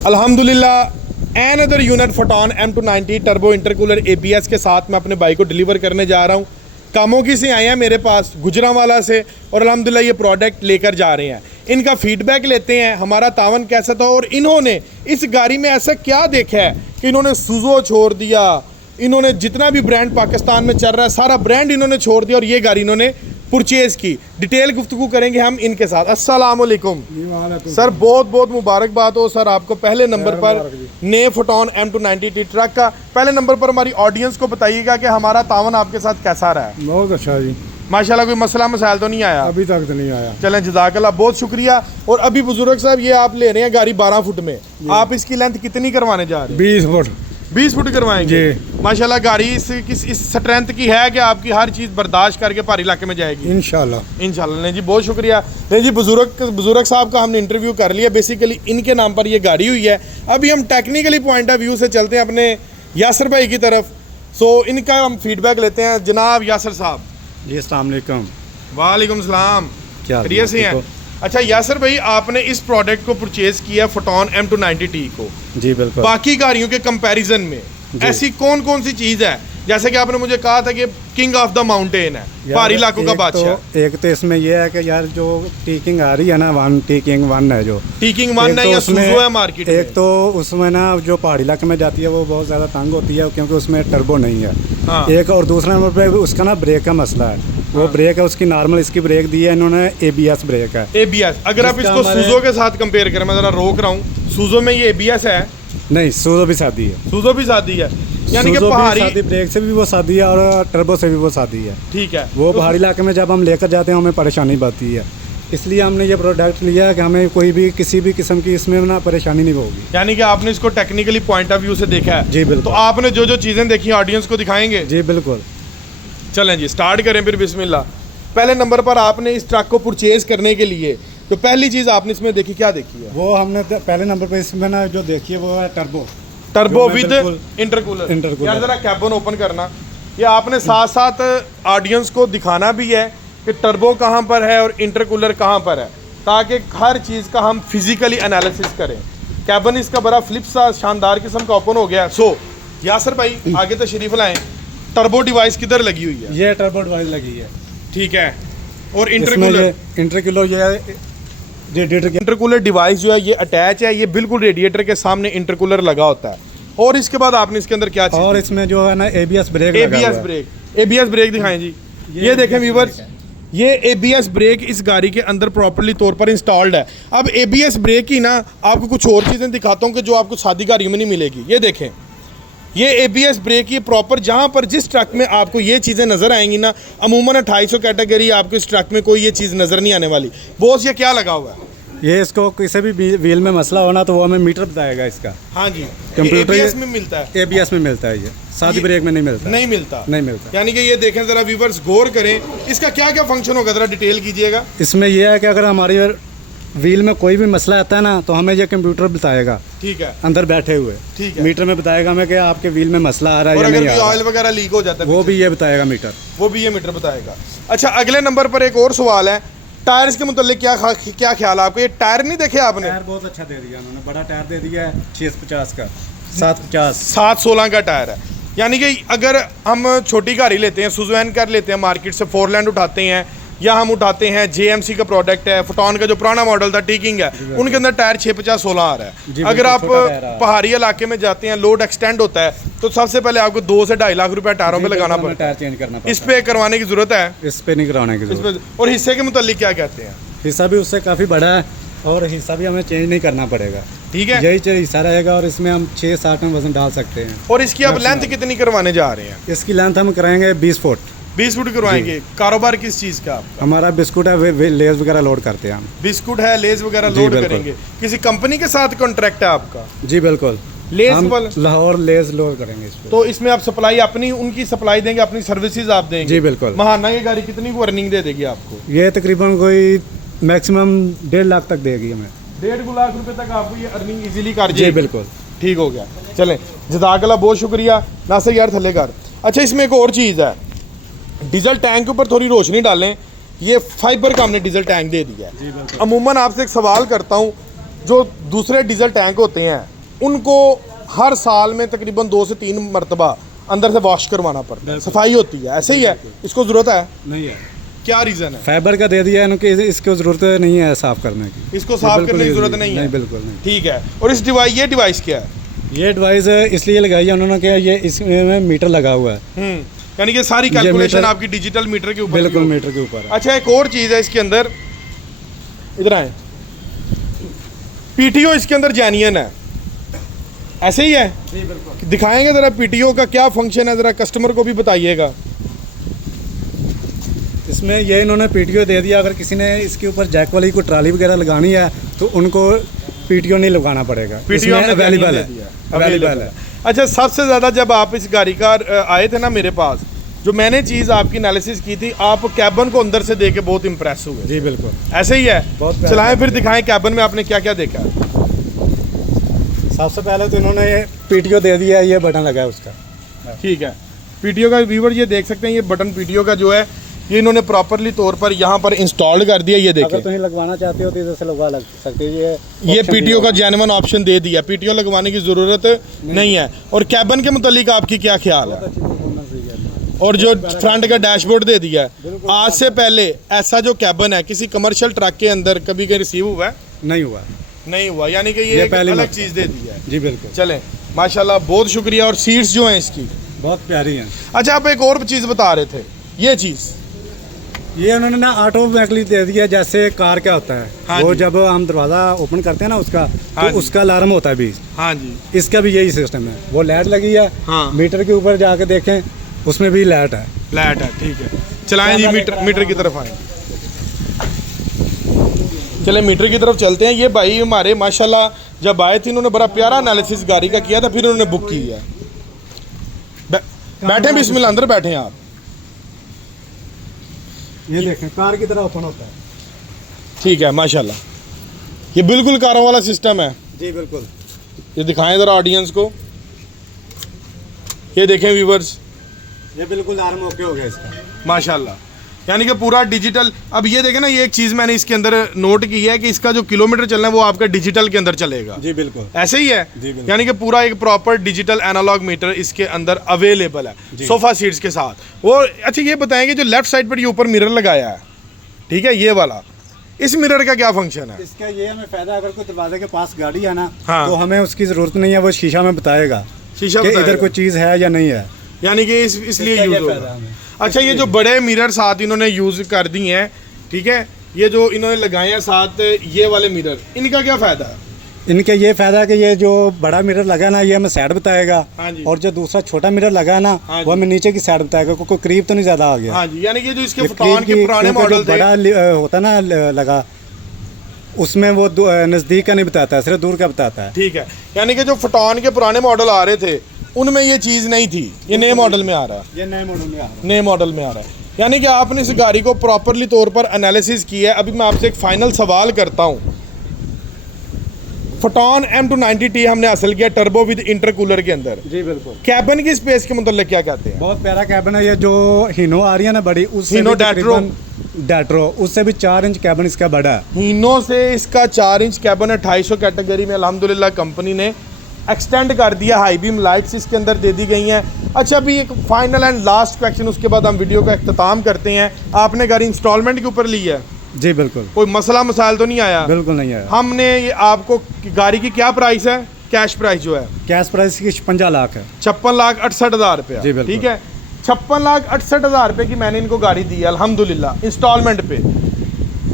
अल्हम्दुलिल्लाह another unit Photon M290 turbo intercooler ABS के साथ मैं अपने बाइक को डिलीवर करने जा रहा हूँ। कामोगी से आए हैं मेरे पास गुजरांवाला से और अल्हम्दुलिल्लाह ये प्रोडक्ट लेकर जा रहे हैं। इनका फीडबैक लेते हैं, हमारा तावन कैसा था और इन्होंने इस गाड़ी में ऐसा क्या देखा है कि इन्होंने सुज़ो छोड़ दिया, इन्होंने जितना भी ब्रांड पाकिस्तान में चल रहा है सारा ब्रांड इन्होंने छोड़ दिया और ये गाड़ी इन्होंने परचेज़ की। डिटेल गुफ्तगू करेंगे हम इनके साथ। अस्सलाम वालेकुम सर, बहुत बहुत मुबारकबाद हो सर आपको पहले नंबर पर नए फोटॉन M290 ट्रक का। पहले नंबर पर हमारी ऑडियंस को बताइएगा कि हमारा तावन आपके साथ कैसा रहा है। बहुत अच्छा जी, माशाल्लाह, कोई मसला मसाइल तो नहीं आया अभी तक तो नहीं आया। चलें, जज़ाकल्लाह, बहुत शुक्रिया। और अभी बुजुर्ग साहब ये आप ले रहे हैं गाड़ी 12 फुट में, आप इसकी लेंथ कितनी करवाने जा रहे हैं? 20 फुट 20 फुट करवाएंगे। माशाल्लाह, गाड़ी इस स्ट्रेंथ की है कि आपकी हर चीज़ बर्दाश्त करके पहाड़ी इलाके में जाएगी इंशाल्लाह। इंशाल्लाह। नहीं जी, बहुत शुक्रिया। नहीं जी, बुजुर्ग साहब का हमने इंटरव्यू कर लिया। बेसिकली इनके नाम पर ये गाड़ी हुई है। अभी हम टेक्निकली पॉइंट ऑफ व्यू से चलते हैं अपने यासर भाई की तरफ। सो इनका हम फीडबैक लेते हैं। जनाब यासर साहब जी, अस्सलाम वालेकुम। वालेकुम सलाम, क्या खैरियत से हैं? अच्छा यासर भाई, आपने इस प्रोडक्ट को परचेज किया फोटॉन M290 को, जी बिल्कुल, बाकी गाड़ियों के कंपैरिजन में ऐसी कौन कौन सी चीज़ है जैसे कि आपने मुझे कहा था कि किंग ऑफ द माउंटेन है, पहाड़ी इलाकों का बादशाह? एक तो इसमें यह है कि यार जो टीकिंग आ रही है ना, टीकिंग वन है, जो टीकिंग वन है या सुज़ो है मार्केट में। एक तो उसमें ना जो पहाड़ी इलाके में जाती है वो बहुत ज़्यादा तंग होती है क्योंकि उसमें टर्बो नहीं है। हाँ। एक और दूसरा नंबर पे उसका ना ब्रेक का मसला है। वो ब्रेक है उसकी नॉर्मल, इसकी ब्रेक दी है इन्होंने ABS ब्रेक है। ABS अगर आप इसको सुज़ो के साथ कंपेयर करें, मैं ज़रा रोक रहा हूँ, सुज़ो में ये ABS है? नहीं, सुज़ो भी सादी है। सुज़ो भी सादी है, यानी कि पहाड़ी ब्रेक से भी वो सादी है और टर्बो से भी वो सादी है। ठीक है। वो पहाड़ी इलाके में जब हम लेकर जाते हैं हमें परेशानी बढ़ती है, इसलिए हमने ये प्रोडक्ट लिया है कि हमें कोई भी किसी भी किस्म की इसमें ना परेशानी नहीं होगी। यानी कि आपने इसको टेक्निकली पॉइंट ऑफ व्यू से देखा है? जी बिल्कुल। तो आपने जो जो चीज़ें देखी ऑडियंस को दिखाएंगे? जी बिल्कुल। चलें जी, स्टार्ट करें फिर। बिस्मिल्लाह। पहले नंबर पर आपने इस ट्रक को परचेज करने के लिए तो पहली चीज़ आपने इसमें देखी, क्या देखी है? वो हमने पहले नंबर पर इसमें ना जो देखी है वो है टर्बो विद इंटरकूलर। यार जरा कैबिन ओपन करना। ये आपने साथ साथ ऑडियंस को दिखाना भी है कि टर्बो कहाँ पर है और इंटरकूलर कहाँ पर है, ताकि हर चीज़ का हम फिजिकली एनालिसिस करें। कैबिन इसका बड़ा फ्लिप सा शानदार किस्म का ओपन हो गया। सो यासर भाई आगे तशरीफ लाएं। टर्बो डिवाइस किधर लगी हुई है? ये टर्बो डिवाइस लगी है। ठीक है। और इंटरकूलर इंटरकूलर डिवाइस जो है ये अटैच है, ये बिल्कुल रेडिएटर के सामने इंटरकूलर लगा होता है। और इसके बाद आपने इसके अंदर क्या चीज़? और इसमें जो है ना ABS ब्रेक ABS ब्रेक दिखाएं जी। ये देखें व्यूअर्स, ये ABS ब्रेक इस गाड़ी के अंदर प्रॉपर्ली तौर पर इंस्टॉल्ड है। अब ABS ब्रेक की ना आपको कुछ और चीज़ें दिखाता हूँ कि जो आपको सादी गाड़ियों में नहीं मिलेगी। ये देखें, ये ABS ब्रेक, ये प्रॉपर जहाँ पर जिस ट्रक में आपको ये चीज़ें नज़र आएंगी ना, अमूमन 2800 कैटेगरी आपको इस ट्रक में कोई ये चीज़ नज़र नहीं आने वाली। बॉस ये क्या लगा हुआ है? ये इसको किसी भी व्हील में मसला होना तो वो हमें मीटर बताएगा इसका। हाँ जी, कंप्यूटर ABS में मिलता है। ABS में मिलता है, ये सादी ब्रेक में नहीं मिलता। नहीं मिलता। यानी कि ये देखें ज़रा व्यूअर्स, गौर करें, इसका क्या क्या फंक्शन होगा, ज़रा डिटेल कीजिएगा। इसमें यह है कि अगर हमारी व्हील में कोई भी मसला आता है ना तो हमें ये कंप्यूटर बताएगा। ठीक है। अंदर बैठे हुए ठीक है, मीटर में बताएगा हमें कि आपके व्हील में मसला आ रहा है और या अगर नहीं आ रहा। ऑयल वगैरह लीक हो जाता है वो भी ये बताएगा मीटर, बताएगा। अच्छा, अगले नंबर पर एक और सवाल है, टायर्स के मुतालिक क्या ख्याल है आपको? ये टायर नहीं देखे आपने? टायर बहुत अच्छा दे दिया उन्होंने, बड़ा टायर दे दिया है 650 का, 716 का टायर है। यानी कि अगर हम छोटी गाड़ी लेते हैं, सुज़ो कर लेते हैं मार्केट से, फोरलैंड उठाते हैं या हम उठाते हैं JMC का प्रोडक्ट है, फोटॉन का जो पुराना मॉडल था टीकिंग है, उनके अंदर टायर 650-16 आ रहा है। अगर आप पहाड़ी इलाके में जाते हैं, लोड एक्सटेंड होता है, तो सबसे पहले आपको 2 से 2.5 लाख रुपया टायरों पे लगाना पड़ता है। टायर चेंज करना पड़ता है। इस पे करवाने की जरूरत है? इस पे नहीं करवाने की जरूरत। और हिस्से के मुतालिक क्या कहते हैं? हिस्सा भी उससे काफ़ी बड़ा है और हिस्सा भी हमें चेंज नहीं करना पड़ेगा। ठीक है, यही हिस्सा रहेगा और इसमें हम 6-7 में वजन डाल सकते हैं। और इसकी अब लेंथ कितनी करवाने जा रहे हैं? इसकी लेंथ हम कराएंगे 20 फुट। 20 फुट करवाएंगे। कारोबार किस चीज़ का आपका? हमारा बिस्कुट है, लेस वगैरह लोड करते हैं हम। बिस्कुट है, लेस वगैरह लोड करेंगे। किसी कंपनी के साथ कॉन्ट्रैक्ट है आपका? जी बिल्कुल। लेस लाहौर लेस लोड करेंगे इसको। तो इसमें आप सप्लाई अपनी उनकी सप्लाई देंगे, अपनी सर्विसेज आप देंगे? जी बिल्कुल। महाना ये गाड़ी कितनी को अर्निंग दे देगी आपको? ये तकरीबन कोई मैक्सिमम 1.5 लाख तक देगी हमें। 1.5 लाख रुपए तक आपको ये अर्निंग इजीली कर जी बिल्कुल। ठीक हो गया। चलें, जज़ाकल्लाह, बहुत शुक्रिया नासिर यार, थल्ले कर। अच्छा, इसमें एक और चीज़ है, डीजल टैंक के ऊपर थोड़ी रोशनी डालें। ये फाइबर का हमने डीजल टैंक दे दिया है। अमूमन आपसे एक सवाल करता हूँ, जो दूसरे डीजल टैंक होते हैं उनको हर साल में तकरीबन 2 से 3 मरतबा अंदर से वॉश करवाना पड़ता है, सफाई होती है, ऐसे ही है? इसको ज़रूरत है? नहीं है। क्या रीज़न है? फाइबर का दे दिया है इनको, इसको ज़रूरत नहीं है साफ़ करने की। इसको साफ करने की ज़रूरत नहीं है? बिल्कुल नहीं। ठीक है। और इस ये डिवाइस क्या है? ये डिवाइस इसलिए लगाई है उन्होंने कि ये इसमें मीटर लगा हुआ है। यानी कि सारी कैलकुलेशन आपकी डिजिटल मीटर के ऊपर? बिल्कुल मीटर के ऊपर है। अच्छा, एक और चीज़ है इसके अंदर, इधर आए, पीटीओ इसके अंदर जेन्युइन है, ऐसे ही है? जी बिल्कुल। दिखाएंगे ज़रा पीटीओ का क्या फंक्शन है, ज़रा कस्टमर को भी बताइएगा। इसमें ये इन्होंने पीटीओ दे दिया, अगर किसी ने इसके ऊपर जैक वाली को ट्राली वगैरह लगानी है तो उनको पीटीओ नहीं लगाना पड़ेगा। पीटीओ अवेलेबल है। अच्छा, सबसे ज़्यादा जब आप इस गाड़ी का आए थे ना मेरे पास, जो मैंने चीज़ आपकी एनालिसिस की थी, आप कैबन को अंदर से देख के बहुत इंप्रेस हुए। जी बिल्कुल, ऐसे ही है? बहुत चलाएं फिर दिखाएं कैबन में आपने क्या क्या देखा। सबसे पहले तो इन्होंने ये पीटीओ दे दिया, ये बटन लगा है उसका। ठीक है, पीटीओ का व्यूवर ये देख सकते हैं, ये बटन पीटीओ का जो है ये इन्होंने प्रॉपरली तौर पर यहाँ पर इंस्टॉल कर दिया। ये अगर देखें, तुम लगवाना चाहते हो तो इधर से लगवा सकते हो। ये पीटीओ का जेन्युइन ऑप्शन दे दिया, पीटीओ लगवाने की ज़रूरत नहीं है। और कैबन के मुतालिक आपकी क्या ख्याल है? और जो फ्रंट का डैशबोर्ड दे दिया है, आज से पहले ऐसा जो कैबन है किसी कमर्शियल ट्रक के अंदर कभी कहीं रिसीव हुआ है? नहीं हुआ, यानी कि ये एक अलग चीज़ दे दी है। जी बिल्कुल। चलें, माशाल्लाह, बहुत शुक्रिया। और सीट्स जो हैं इसकी बहुत प्यारी हैं। अच्छा, आप एक और चीज़ बता रहे थे, ये चीज़ ये उन्होंने ना ऑटोमेटिकली दे दिया, जैसे कार क्या होता है। हाँ वो जी। जब हम दरवाज़ा ओपन करते हैं ना उसका, हाँ तो जी। उसका अलार्म होता है भी। हाँ जी, इसका भी यही सिस्टम है। वो लाइट लगी है, हाँ। मीटर के ऊपर जाके देखें उसमें भी लाइट है। फ्लैट है। ठीक है, चलाएं जी, मीटर की तरफ आएँ। चले मीटर की तरफ चलते हैं। ये भाई हमारे माशाल्लाह जब आए थे, इन्होंने बड़ा प्यारा एनालिसिस गाड़ी का किया था, फिर उन्होंने बुक की है। बैठे बिस्मिल्लाह, अंदर बैठे हैं आप। ये देखें कार की तरह ओपन होता है। ठीक है, माशाल्लाह, ये बिल्कुल कारों वाला सिस्टम है। जी बिल्कुल। ये दिखाएं ज़रा ऑडियंस को, ये देखें व्यूवर्स, ये बिल्कुल अलार्म ओके हो गया इसका, माशाल्लाह, यानी कि पूरा डिजिटल। अब ये देखें ना, ये एक चीज़ मैंने इसके अंदर नोट की है कि इसका जो किलोमीटर चलना है वो आपका डिजिटल के अंदर चलेगा। जी बिल्कुल, ऐसे ही है? जी बिल्कुल। यानी कि पूरा एक प्रॉपर डिजिटल एनालॉग मीटर इसके अंदर अवेलेबल है सोफा सीट्स के साथ। वो अच्छा, ये बताएंगे जो लेफ्ट साइड पर ये ऊपर मिरर लगाया है, ठीक है, ये वाला, इस मिरर का क्या फंक्शन है? इसका ये हमें फायदा, अगर कोई दरवाजे के पास गाड़ी है ना, हाँ। तो हमें उसकी जरूरत नहीं है, वो शीशा में बताएगा शीशा कि बताएगा। इधर कोई चीज़ है या नहीं है। यानी कि इसलिए इसका यूज ये होगा। फायदा हमें। अच्छा, ये जो बड़े मिरर साथ इन्होंने यूज कर दी हैं, ठीक है, ये जो इन्होंने लगाए हैं साथ ये वाले मिरर, इनका क्या फायदा है? इनके ये फायदा है कि ये जो बड़ा मिरर लगा है ना, ये हमें साइड बताएगा। हाँ जी। और जो दूसरा छोटा मिरर लगा है ना, हाँ वो हमें नीचे की साइड बताएगा, कोई करीब तो नहीं ज्यादा आ गया। हाँ जी, यानी कि जो इसके ये फुटॉन करीब के पुराने क्योंकि मॉडल जो थे, बड़ा होता ना लगा, उसमें वो नज़दीक का नहीं बताता है, सिर्फ दूर का बताता है। ठीक है, यानी कि जो फुटॉन के पुराने मॉडल आ रहे थे उनमें ये चीज़ नहीं थी, ये नए मॉडल में आ रहा है। ये नए मॉडल में आ रहा है। नए मॉडल में आ रहा है, यानी कि आपने इस गाड़ी को प्रॉपरली तौर पर एनालिसिस किया है। अभी मैं आपसे एक फाइनल सवाल करता हूँ। फोटॉन M290T हमने हासिल किया टर्बो विद इंटरकूलर के अंदर। जी बिल्कुल। कैबिन की स्पेस के मतलब क्या कहते हैं? बहुत प्यारा कैबिन है। ये जो हीनो आ रही है ना बड़ी, उससे हीनो भी तकरीबन डैट्रो, उससे भी 4 इंच कैबिन इसका बड़ा है। हीनो से इसका 4 इंच कैबिन है। 250 कैटेगरी में अल्हम्दुलिल्लाह कंपनी ने एक्सटेंड कर दिया। हाई बीम लाइट्स इसके अंदर दे दी गई हैं। अच्छा, अभी एक फाइनल एंड लास्ट क्वेश्चन, उसके बाद हम वीडियो का अख्ताम करते हैं। आपने गाड़ी इंस्टॉलमेंट के ऊपर ली है? जी बिल्कुल। कोई मसला मसाइल तो नहीं आया? बिल्कुल नहीं आया। हमने ये आपको गाड़ी की क्या प्राइस है, कैश प्राइस जो है? कैश प्राइस की 56 लाख है। 56,68,000 रुपया। जी बिल्कुल। ठीक है, 56,68,000 रुपये की मैंने इनको गाड़ी दी है अल्हम्दुलिल्लाह इंस्टॉलमेंट पे।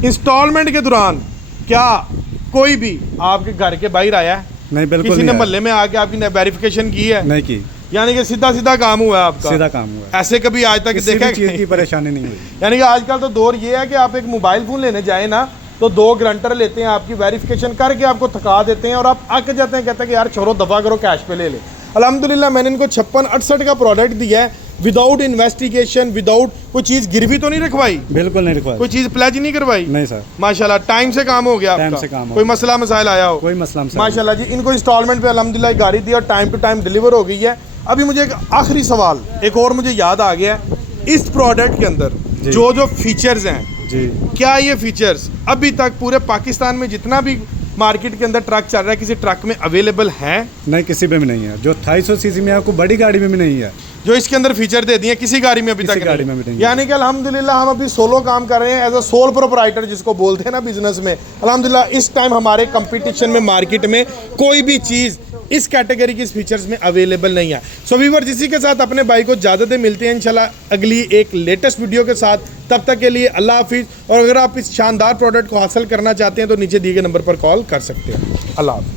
इंस्टॉलमेंट के दौरान क्या कोई भी आपके घर के बाहर आया है? नहीं, बिल्कुल किसी ने नहीं मोहल्ले में आके आपकी वेरिफिकेशन की है? नहीं की। यानी कि सीधा सीधा काम हुआ है आपका? सीधा काम हुआ। ऐसे कभी आज तक किसी देखा भी चीज़ की परेशानी नहीं हुई। यानी कि आजकल तो दौर ये है कि आप एक मोबाइल फ़ोन लेने जाए ना तो 2 गारंटर लेते हैं, आपकी वेरिफिकेशन करके आपको थका देते हैं और आप अक जाते हैं, कहते हैं कि यार छोड़ो दफ़ा करो, कैश पे ले ले। अल्हम्दुलिल्लाह मैंने इनको 56-68 का प्रोडक्ट दिया है विदाउट इन्वेस्टिगेशन, विदाउट कोई चीज़ गिरवी तो नहीं रखवाई, बिल्कुल नहीं रखवाई, कोई चीज़ प्लेज नहीं करवाई। नहीं सर, माशाल्लाह टाइम से काम हो गया टाइम आपका। से काम हो कोई गया। मसला मसाइल आया हो? कोई मसला मसाइल माशाल्लाह जी, इनको इंस्टॉलमेंट पे अल्हम्दुलिल्लाह गाड़ी दी और टाइम टू टाइम डिलीवर हो गई है। अभी मुझे एक आखिरी सवाल एक और मुझे याद आ गया है, इस प्रोडक्ट के अंदर जी। जो फीचर्स हैं जी। क्या ये फीचर्स अभी तक पूरे पाकिस्तान में जितना भी मार्केट के अंदर ट्रक चल रहा है किसी ट्रक में अवेलेबल है? नहीं, किसी में भी नहीं है। जो 250 सीसी में आपको बड़ी गाड़ी में भी नहीं है, जो इसके अंदर फीचर दे दिए किसी गाड़ी में अभी किसी तक गाड़ी नहीं। में भी नहीं। यानी कि अल्हम्दुलिल्लाह हम अभी सोलो काम कर रहे हैं, एज अ सोल प्रोप्राइटर जिसको बोलते हैं ना बिजनेस में। अल्हम्दुलिल्लाह इस टाइम हमारे कंपटीशन में मार्केट में कोई भी चीज़ इस कैटेगरी की फीचर्स में अवेलेबल नहीं है। सो व्यूअर्स, इसी के साथ अपने भाई को इजाज़त दें, मिलते हैं इंशाल्लाह अगली एक लेटेस्ट वीडियो के साथ। तब तक के लिए अल्लाह हाफिज़। और अगर आप इस शानदार प्रोडक्ट को हासिल करना चाहते हैं तो नीचे दिए गए नंबर पर कॉल कर सकते हैं। अल्लाह हाफिज़।